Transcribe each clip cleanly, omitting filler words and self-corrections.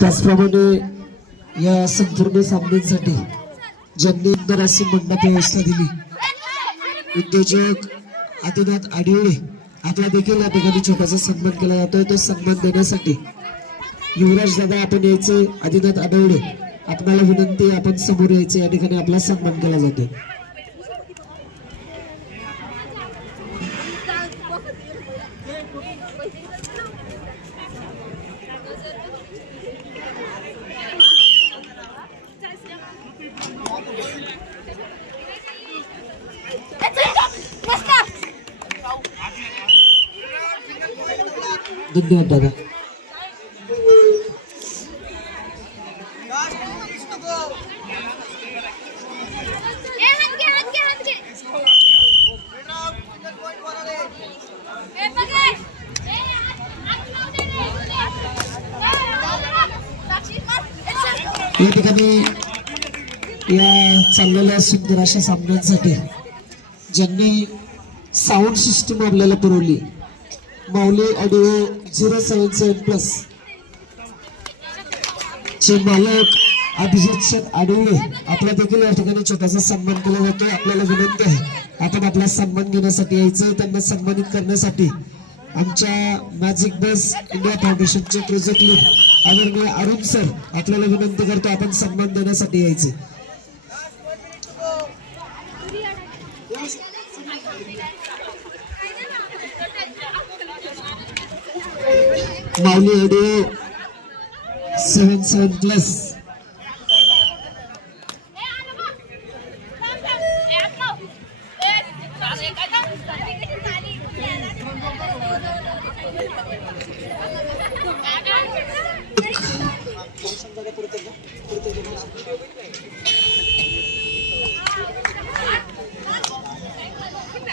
त्याचप्रमाणे या संपूर्ण सामन्यांसाठी ज्यांनी सुंदर अशी मंडप व्यवस्था दिली, उद्योजक आदिनाथ आडिवळे आपला देखील या ठिकाणी छोटासा सन्मान केला जातोय। तो सन्मान देण्यासाठी युवराज दादा आपण यायचे, आदिनाथ आडिवळे आपल्याला विनंती, आपण समोर यायचे, या ठिकाणी आपला सन्मान केला जातो। धन्यवाद दादा। या ठिकाणी या चाललेल्या सुंदर अशा सामन्यांसाठी ज्यांनी साऊंड सिस्टीम आपल्याला पुरवली, माऊली ऑडिओ 077+ चे मालक अभिजित शेठ आडिवळे आपला देखील या ठिकाणी छोटासा सन्मान केला जातो। आपल्याला विनंती आहे, आपण आपला सन्मान घेण्यासाठी यायचं। त्यांना सन्मानित करण्यासाठी आमच्या मॅजिक बस इंडिया फाउंडेशनचे प्रोजेक्ट लीड आदरणीय अरुण सर आपल्याला विनंती करतो, आपण सन्मान देण्यासाठी यायचे। माऊली ऑडिओ 77+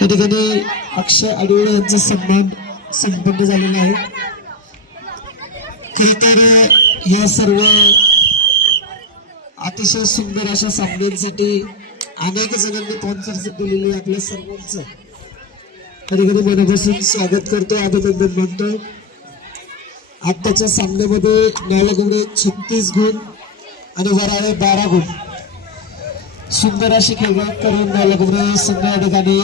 या ठिकाणी अक्षय आडिवळे यांचा सन्मान संपन्न झालेला आहे। खरं तर या सर्व अतिशय सुंदर अशा सामन्यांसाठी अनेक जणांनी स्पॉन्सरशिप दिलेली आहे। आपल्या सर्वांचं कधी कधी मनापासून स्वागत करतो, अभिनंदन मानतो। आताच्या सामन्यामध्ये न्यायालयाकडे 36 गुण आणि वराळे 12 गुण, सुंदर अशी खेळ करून न्यायालयाकडे संघ या ठिकाणी